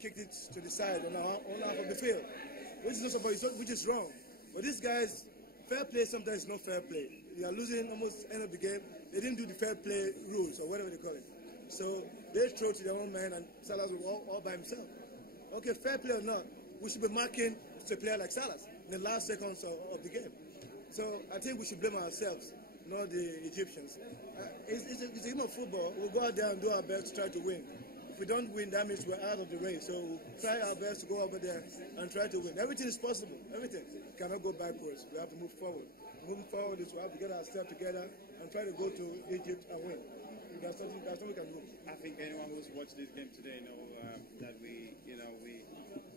kicked it to the side on our half of the field, which is not supposed, which is wrong. But these guys, fair play sometimes not fair play. They are losing almost end of the game. They didn't do the fair play rules or whatever they call it. So they throw to their own man and Salah was all by himself. Okay, fair play or not, we should be marking a player like Salah in the last seconds of the game. So I think we should blame ourselves, not the Egyptians. It's a game of football. We'll go out there and do our best to try to win. If we don't win, that means we're out of the race. So we'll try our best to go over there and try to win. Everything is possible. Everything. We cannot go backwards. We have to move forward. Moving forward is we have to get ourselves together and try to go to Egypt and win. That's something we can do. I think anyone who's watched this game today know that we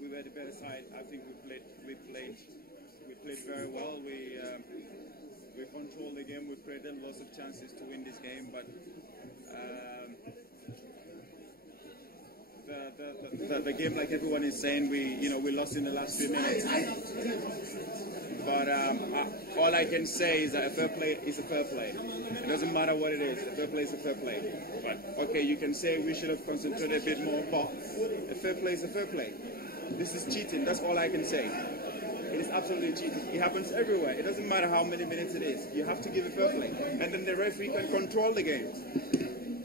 were the better side. I think we played very well. We controlled the game. We created lots of chances to win this game, but the game, like everyone is saying, we lost in the last 3 minutes. But all I can say is that a fair play is a fair play. It doesn't matter what it is. A fair play is a fair play. But okay, you can say we should have concentrated a bit more, but a fair play is a fair play. This is cheating. That's all I can say. It is absolutely cheating. It happens everywhere. It doesn't matter how many minutes it is. You have to give a fair play, and then the referee can control the game.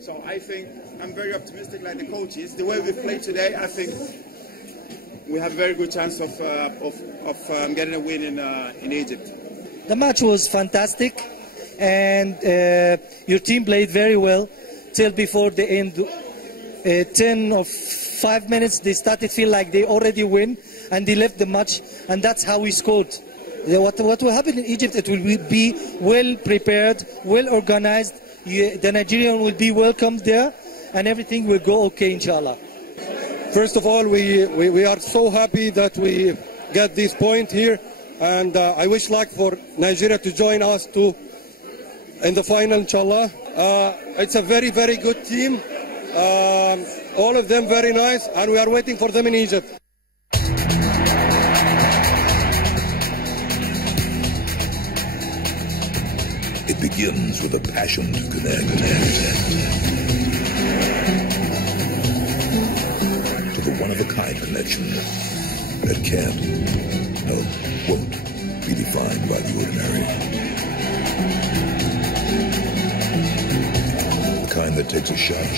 So I think I'm very optimistic, like the coaches. The way we played today, I think we have a very good chance of getting a win in Egypt. The match was fantastic, and your team played very well till before the end. 10 or 5 minutes, they started to feel like they already win, and they left the match, and that's how we scored. What will happen in Egypt, it will be well prepared, well organized. The Nigerian will be welcomed there, and everything will go okay, inshallah. First of all, we are so happy that we get this point here, and I wish luck for Nigeria to join us too in the final, inshallah. It's a very, very good team. All of them very nice, and we are waiting for them in Egypt. It begins with a passion to connect. To the one-of-a-kind connection that can't, no, won't be defined by the ordinary. The kind that takes a shot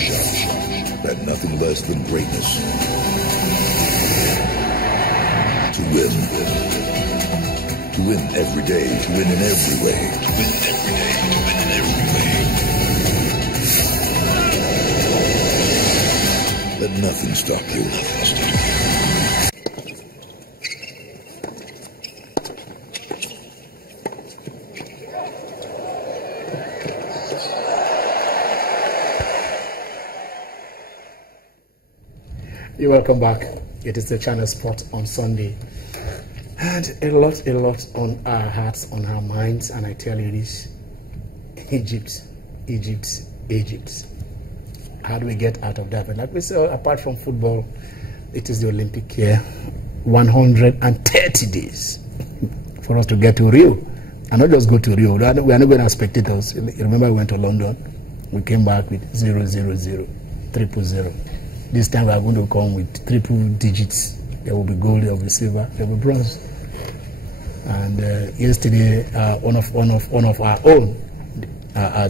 at nothing less than greatness. To win. To win every day, to win in every way. To win every day, to win in every way. Let nothing stop you. You're welcome back. It is the Channel Sport on Sunday. And a lot on our hearts, on our minds, and I tell you this, Egypt. How do we get out of that? But like we said, apart from football, it is the Olympic year, 130 days for us to get to Rio. And not just go to Rio, we are not going as spectators. You remember we went to London, we came back with 000, 000. This time we are going to come with triple digits. There will be gold, there will be silver, there will be bronze. And yesterday, one of our own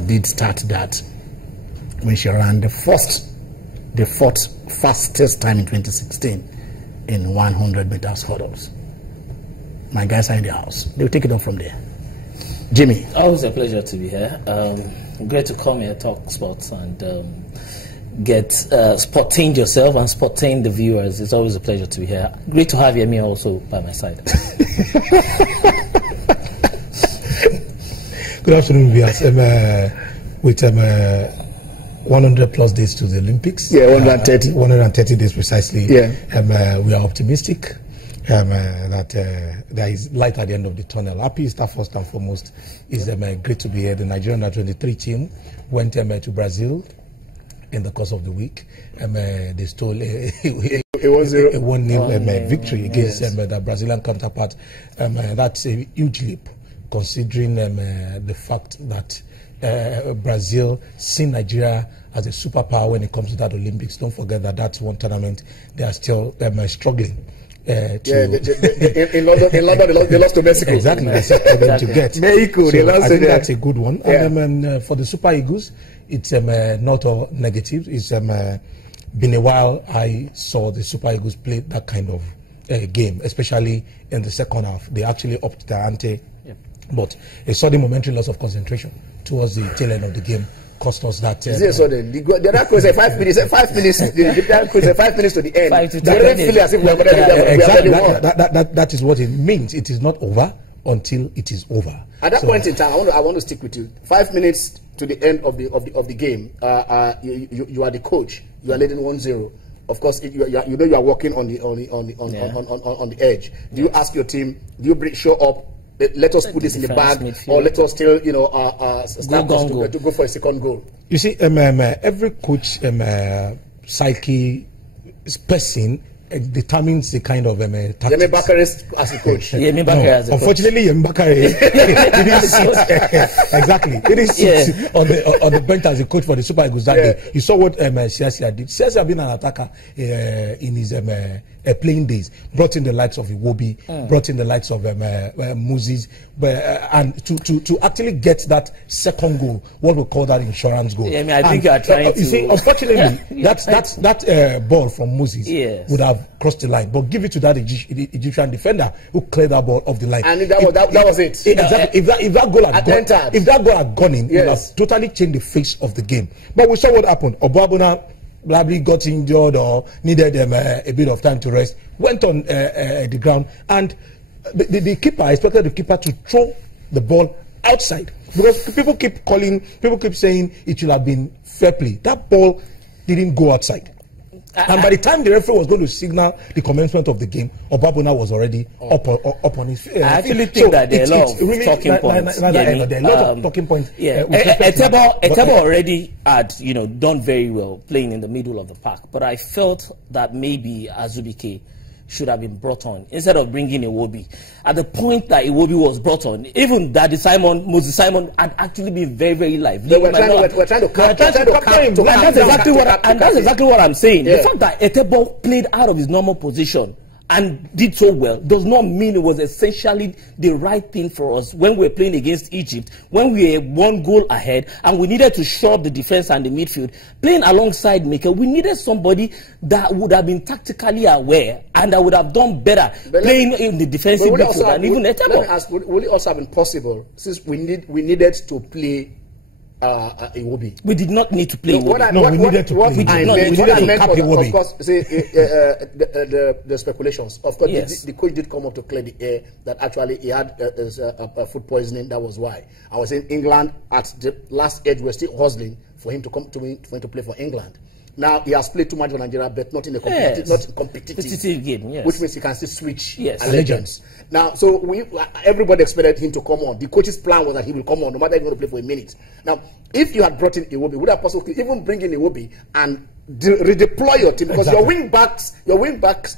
did start that when she ran the fourth fastest time in 2016 in 100 meters hurdles. My guys are in the house. They'll take it on from there. Jimmy. Always a pleasure to be here. Great to come here, talk sports, and get sporting yourself and sporting the viewers. It's always a pleasure to be here. Great to have Yemi also by my side. Good afternoon, viewers. With 100 plus days to the Olympics. Yeah, 130. 130 days precisely. Yeah. We are optimistic that there is light at the end of the tunnel. Happy Easter first and foremost. It's great to be here. The Nigerian under-23 team went to Brazil in the course of the week. They stole a 1-0 victory against the Brazilian counterpart. That's a huge leap, considering the fact that Brazil, seen Nigeria as a superpower when it comes to that Olympics. Don't forget that that's one tournament they are still struggling. In London, they lost to Mexico. Exactly, that's to get. Mexico, so I think that's a good one. Yeah. And for the Super Eagles, it's not all negative. It's been a while I saw the Super Eagles play that kind of game, especially in the second half. They actually upped their ante, but a sudden momentary loss of concentration towards the tail end of the game cost us that. The other coach said 5 minutes. 5 minutes. The other coach said 5 minutes to the end. That is what it means. It is not over until it is over. At that point in time, I want to stick with you. 5 minutes to the end of the game. You are the coach. You are leading 1-0. Of course, you are working on the edge. Do you ask your team? Do you show up? Let us put this in the bag, midfield, or let us still, start to go for a second goal. You see, every coach psyche person determines the kind of tactics. Yemi Bakare as a coach. Yemi Bakare as a coach. Unfortunately, Yemi Bakare exactly. It is on the bench as a coach for the Super Eagles that day. You saw what Siasia did. Siasia being an attacker in his playing days, brought in the likes of Iwobi, brought in the likes of Moses, and to actually get that second goal, what we call that insurance goal. Yeah, I mean, I think you are trying to. You see, unfortunately, that ball from Moses would have crossed the line, but give it to that Egyptian defender who cleared that ball off the line. And that was it. Exactly. If that goal had gone in, it would have totally changed the face of the game. But we saw what happened. Obabuna Blably got injured or needed a bit of time to rest, went on the ground, and the keeper, I expected the keeper to throw the ball outside, because people keep saying it should have been fair play. That ball didn't go outside. And by the time the referee was going to signal the commencement of the game, Obabuna was already up on his feet. I actually think that there are a lot of talking points. There are a lot of talking points. Etebo already had, done very well playing in the middle of the pack, but I felt that maybe Azubike should have been brought on instead of bringing Iwobi. At the point that Iwobi was brought on, even Moses Simon had actually been very, very lively. We're trying to capture him. And that's exactly what I'm saying. The fact that Etebo played out of his normal position and did so well does not mean it was essentially the right thing for us when we were playing against Egypt, when we were 1 goal ahead and we needed to shore up the defense and the midfield. Playing alongside Mika, we needed somebody that would have been tactically aware and that would have done better playing in the defensive midfield and even Etebo. Let me ask, would it also have been possible, since we needed to play Iwobi? We did not need to play Iwobi. We needed to play. Of course, see, the speculations. Of course, the coach did come up to clear the air that actually he had food poisoning. That was why. I was in England at the last edge. We're still hustling for him to come to me, for him to play for England. Now he has played too much for Nigeria, but not in a competitive game, which means he can still switch allegiance. Now, so everybody expected him to come on. The coach's plan was that he will come on, no matter if he's going to play for a minute. Now, if you had brought in Iwobi, would have possibly even bring in Iwobi and redeploy your team, because your wing backs,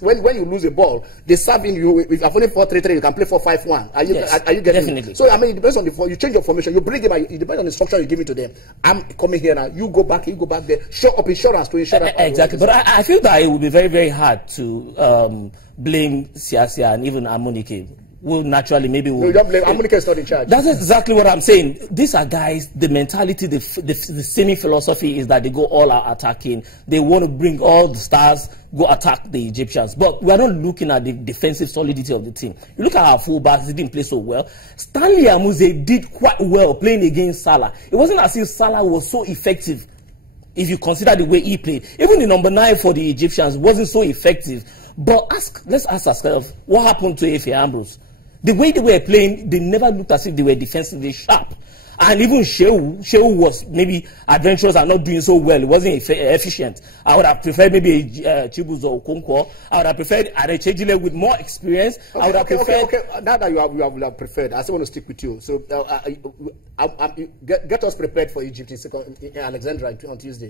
when you lose a ball, they serve in you. If you're only 4-3-3, you can play 4-5-1. Are you getting definitely? It? So I mean, it depends on you change your formation, you bring him, it depends on the instruction you give it to them. I'm coming here now. You go back there. Show up insurance to insurance. Exactly, but I feel that it would be very, very hard to blame Siasia and even Amunike. Will naturally maybe no, you don't blame Amunike is not in charge. That's exactly what I'm saying. These are guys, the mentality, the same philosophy is that they go all out attacking. They want to bring all the stars, go attack the Egyptians. But we are not looking at the defensive solidity of the team. You look at our fullbacks, they didn't play so well. Stanley Amuze did quite well playing against Salah. It wasn't as if Salah was so effective if you consider the way he played. Even the number 9 for the Egyptians wasn't so effective. But let's ask ourselves, what happened to Efe Ambrose? The way they were playing, they never looked as if they were defensively sharp. And even Shehu was maybe adventurous and not doing so well. It wasn't efficient. I would have preferred maybe Chibuzo or Okonkwo. I would have preferred Arechejile with more experience. I would have preferred... Okay. Now that you have preferred, I still want to stick with you. So get us prepared for Egypt in Alexandria on Tuesday.